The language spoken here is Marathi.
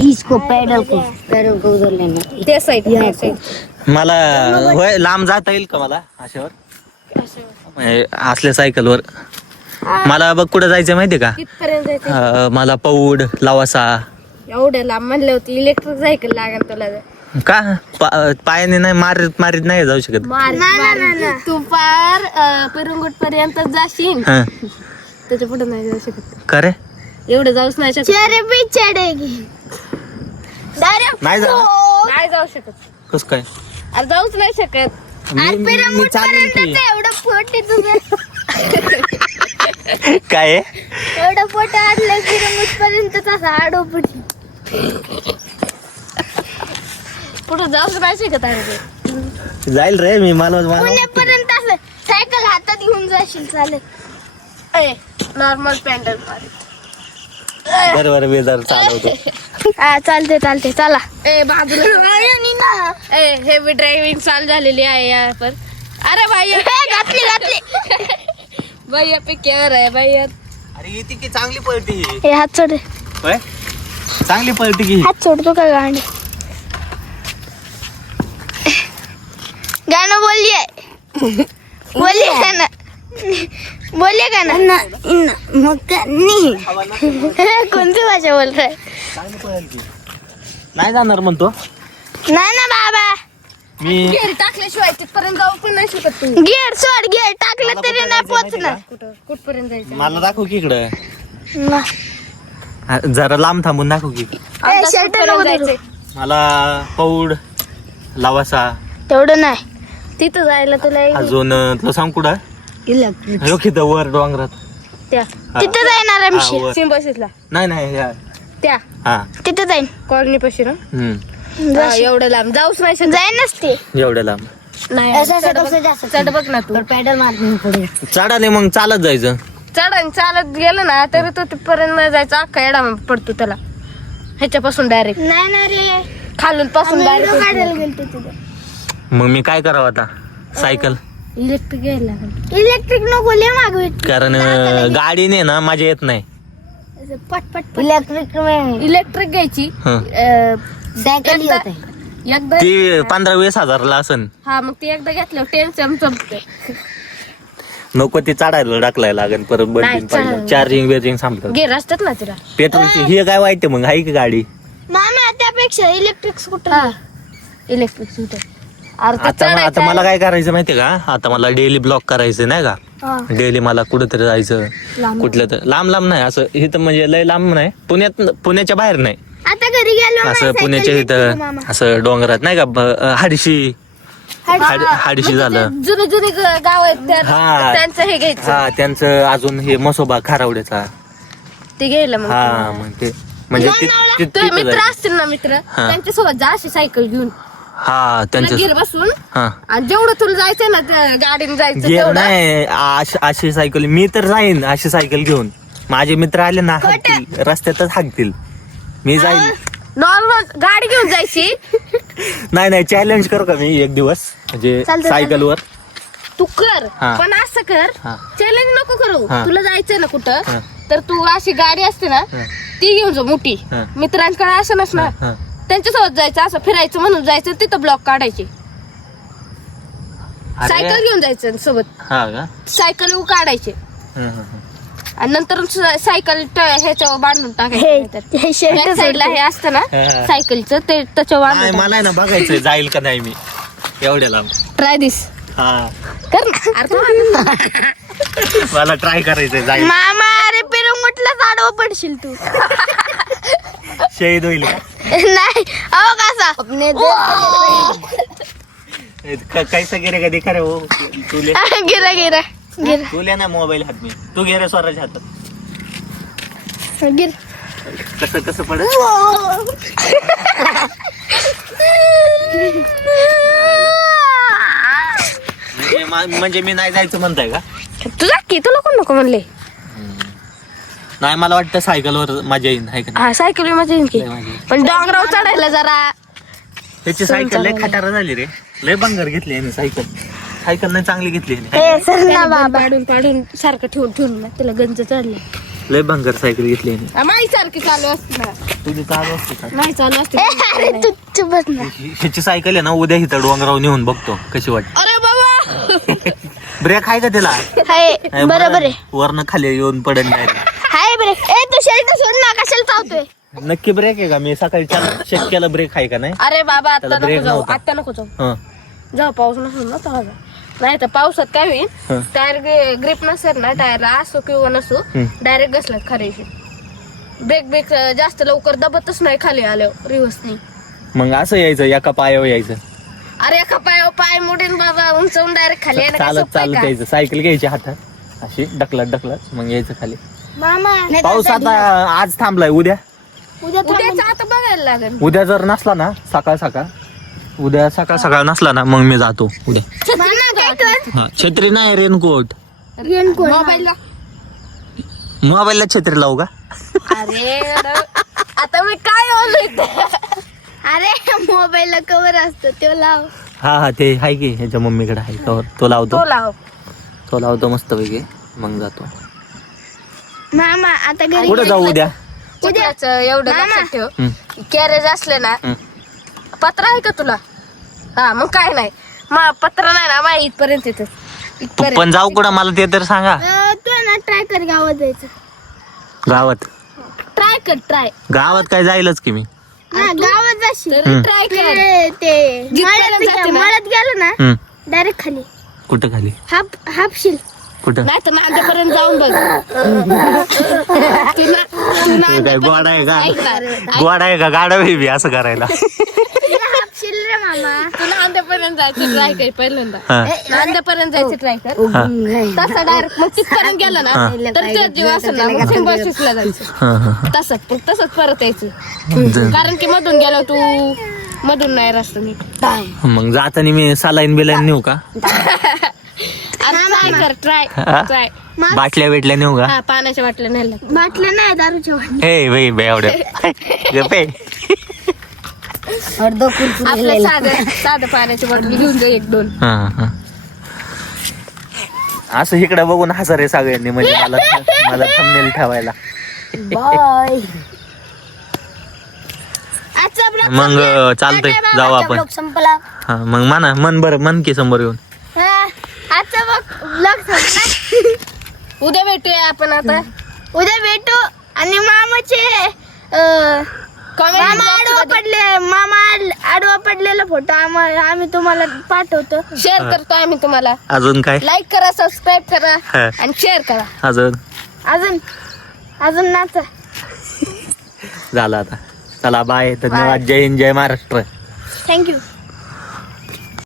इसको पैडल को उधर लेना ते साईड मला होय लांब जाता येईल का मला अशावर म्हणजे असल्या सायकलवर मला बघ कुठं जायचं माहितीये का कितपर्यंत जायचं मला पौड लवासा एवढं लांब म्हणलं होती इलेक्ट्रिक सायकल लागेल तुला का पायाने नाही मारीत मारीत नाही जाऊ शकत तू पार पिरंगुट पर्यंत जाशील हा त्याच्या पुढे नाही जाऊ शकत का रे एवढं जाऊच नाही शकत नाही जाऊ नाही जाऊ शकत कस काय अरे जाऊच नाही शकत मी चालेल की एवढं पोट आहे तुझं काय आहे? एवढं पोट आडलं पिरंगुट पर्यंत तसा आडोपटी पुढे जाऊच नाही शकत अरे ते जाईल रे मी मला पुण्यापर्यंत असं सायकल हातात घेऊन जाशील चालेल नॉर्मल पॅन्डल बरोबर बेजार चालवतो हा चालते चला ए बाजूला ए हेवी ड्रायव्हिंग चालू झालेली आहे यहाँ पर अरे भैया घातली भैया पे क्या है भैया अरे येते की चांगली पळती हे हात सोड होय चांगली पळती की हात सोडतो का गांड गाणं बोलिए का ना बोलिए का ना कोणती भाषा बोल रहा है चांगली पळती नाही जाणार म्हणतो नाही ना बाबा मी गेअर टाकल्याशिवाय तिथपर्यंत जाऊ पण नाही शकत तू गिअर सोड गिअर टाकलं तरी नाही पोचणार कुठपर्यंत जायचं मला दाखव की इकडं ना. जरा लांब थांबून दाखव की आता शर्ट कुठपर्यंत नको जायचंय मला पौड लवासा तेवढं नाही तिथं जायला तुला अजून तुला सांग कुठं इलेक्ट्रिक हो की वर डोंगरात त्या तिथं जाईन आरामशी वर. सिम्बॉसिसला नाही त्या हा तिथं जाईन कॉलनी पाशी ना हम्म एवढं लांब जाऊच नाही शकत जाईन नसते एवढ्या लांब नाही चढ बघ ना तू पॅडल मारणे पुढे चढाले मग चालत जायचं चढ आणि चालत गेलं ना तरी तो तिथपर्यंत नाही जायचा अख्खा एडा पडतो त्याला ह्याच्यापासून डायरेक्ट नाही ना रे खालून पासून काढायला डायरेक्ट गेलतो तिथं मग मी काय करावं आता सायकल इलेक्ट्रिक घ्यायला लागेल इलेक्ट्रिक नको ले मागवी कारण गाडीने ना मजा येत नाही पट इलेक्ट्रिक इलेक्ट्रिक घ्यायची हं. सायकल एकदा ती 15-20 हजारला असन हा मग ती एकदा घेतल्यावर टेन्शन संपतं नको ती चढायला टाकलाय लागेल परत नाही, चढायला. चार्जिंग बेर्जिंग संपलं गेर असतात ना तिला पेट्रोलची ही काय वाईट आहे मग हाय की गाडी मामा त्यापेक्षा इलेक्ट्रिक स्कूटर इलेक्ट्रिक स्कूटर आता मला काय करायचं माहितीये का आता मला डेली ब्लॉक करायचं नाही का डेली मला कुठेतरी जायचं कुठलं तर लांब नाही असं इथं म्हणजे लय लांब नाही पुण्याच्या बाहेर नाही आता घरी गेलो ना, असं सायकल पुण्याच्या घेतली इथं मामा. असं डोंगरात नाही का हाडशी हाडशी झालं जुने जुने गाव आहेत हा. त्यांचं हे घ्यायचं हा त्यांचं अजून हे मसोबा खारावड्याचा ते घ्यायला मग हा मग ते म्हणजे तुझे तिथं मित्र जायचं. असतील ना मित्र हा. त्यांच्यासोबत जा अशी सायकल घेऊन हा त्यांच्या गिर बसून हा आणि जेवढं तुला जायचंय ना त्या गाडीने जायचं गिअर तेवढं नाही अशी सायकल मी तर जाईन अशी सायकल घेऊन माझे मित्र आले ना हाकतील रस्त्यातच हाकतील मी जाईन नॉर्मल गाडी घेऊन जायची नाही चॅलेंज करू का मी एक दिवस म्हणजे सायकल वर तू कर हा. पण असं कर हा. चॅलेंज नको करू हा. तुला जायचंय ना हा. कुठं तर तू अशी गाडी असते ना हा. ती घेऊन जा मोठी हा. मित्रांकडे असं नसणार हा. त्यांच्यासोबत जायचं असं फिरायचं म्हणून जायचं तिथं ब्लॉक काढायचे अरे. सायकल घेऊन जायचं सोबत हा का सायकल काढायचे हम्म. आणि नंतर सायकल ह्याच्यावर बांधून टाकायचं शर्ट साईडला हे असतं ना हा. सायकलचं ते त्याच्यावर नाही बांधून मला आहे ना बघायचं जाईल का नाही मी एवढ्या लांब ट्राय दिस हा कर ना अरे तू मला ट्राय करायचंय जाईल मामा अरे पिरंगुटला आडवं पडशील तू शहीद होईल का? नाही अहो कसा कैसा गिरे का दिखा रे हो तुले गिरा गिरा गिर तुले ना मोबाईल हात मी तू घे रे स्वराच्या हातात गिर कसं पडत म्हणजे मी नाही जायचं म्हणताय का तुझा की तुला कोण नको म्हणले नाही मला वाटतं सायकलवर मजा येईल आहे का हा सायकल मजा येईल की लय मजा येईल. पण डोंगरावर चढायला जरा त्याची सायकल लय खटारा झाली रे लय बंगर घेतली आहे सायकल नाही चांगली घेतली आहे. ए, सर ना बाबा पाडून सारखं ठेवून ना त्याला गंज चढला लय भंगर सायकल घेतली माई सारखी चालू असते ना. तुझी चालू असते का नाही चालू असते. अरे तू बस ना. ह्याची सायकल आहे ना उद्या इथं डोंगरावर नेऊन बघतो कशी वाटते. अरे बाबा ब्रेक आहे का त्याला? हाय बरोबर आहे. वरनं खाली येऊन पडेल डायरेक्ट. हाय बरे. ए तू शर्ट सोड ना, कशाला चावतोय? नक्की ब्रेक आहे का? मी सकाळी चेक केला ब्रेक आहे का नाही. अरे बाबा आता त्याला नको break जाऊ, नव्हता. आता नको जाऊ. हं. जाऊ पाऊस नसेल ना तेव्हा जाऊ. नाही तर पावसात काय होईल, हं. टायर ग्रिप नसेल ना टायरला, असो किंवा नसो, हं. डायरेक्ट घसलात खरेशी. ब्रेक जास्त लवकर दबतच नाही खाली आल्यावर रिवर्स नाही. मग असं यायचं एका पायावर यायचं. अरे एका पायावर पाय मोडीन बाबा, उंचवून डायरेक्ट खाली येणं काय चालत सोपं आहे चालत का? यायचं. सायकल घ्यायची हातात अशी ढकलत मग यायचं खाली. मामा पाऊस आता आज थांबलाय. उद्या उद्याचं आता बघायला लागेल. उद्या जर नसला ना सकाळ सकाळ नसला ना मग मी जातो उद्या. मामा काय कर? हा, छत्री नाही रेनकोट. रेनकोट. मोबाईलला. मोबाईलला छत्री लावू का? अरे आता मी काय बोलू अरे मोबाईलला कवर असतो तो लाव. हा ते आहे की ह्याच्या मम्मीकडे आहे कवर. तो लावतो. तो लाव. तो लावतो मस्त पैकी मग जातो. मामा आता घरी कुठं जाऊ उद्या? चिखलाचं एवढं मामा. लक्षात ठेव. हं. कॅरेज असले ना, हं. पत्र आहे का तुला? हा मग काय नाही. पत्र नाही ना माझ्या इथपर्यंत येतं. इथपर्यंत. पण जाऊ कुठं मला ते तर सांगा. तू आहे ना ट्राय कर गावात जायचं. गावात ट्राय कर ट्राय. गावात काय जाईलच की मी. हा गावात जाशील. तर ट्राय कर. ते जिथपर्यंत जाते ना. मळ्यात गेलो ना हं. डायरेक्ट खाली कुठं खाली? हापशील. कुठं? नाही तर नांद्यापर्यंत जाऊन बघ. हे काय गोड आहे का? गोड आहे का गाडा बेबी असं करायला? हापशील रे मामा. तू नांद्यापर्यंत जायचं ट्राय कर पहिल्यांदा. हा. नांद्यापर्यंत जायचं ट्राय कर. हा. तसा डायरेक्ट मग तिथपर्यंत गेलं ना, तर तुझ्या जीव असेल ना मग सिम्बॉसिसला जायचं. हा, हा, तसंच परत यायचं. हा. कारण की मधून गेलो तू, मधून नाही रस्ता नीट. मग जाताना मी सलाईन बिलाईन नेऊ का? ट्राय कर ट्राय हा? ट्राय. बाटल्या बिटल्या नेऊ का? हा पाण्याच्या बाटल्या नेल्या. बाटल्या नाही दारूच्या वाटल्या. हे बाई बेवड्या गप्पे. आपलं साधं पाण्याची बॉटल घेऊन जा 1-2. हा, हा. असं इकडे बघून हसा रे सगळ्यांनी म्हणजे मला थंबनेल ठेवायला. बाय. आजचा ब्लॉग मग चालतंय जाऊ आपण. संपला. हा मग मन की समोर येऊन. आजचा ब्लॉग संपला. उद्या भेटूया आपण आता. उद्या भेटू. आणि मामाचे मामा आडवा पडलेला फोटो आम्ही तुम्हाला पाठवतो. शेअर करतो आम्ही तुम्हाला. अजून काय? लाईक करा, सबस्क्राईब करा हा. आणि शेअर करा. अजून नाचा. झालं आता. चला बाय. धन्यवाद. जय हिंद जय महाराष्ट्र. थँक्यू.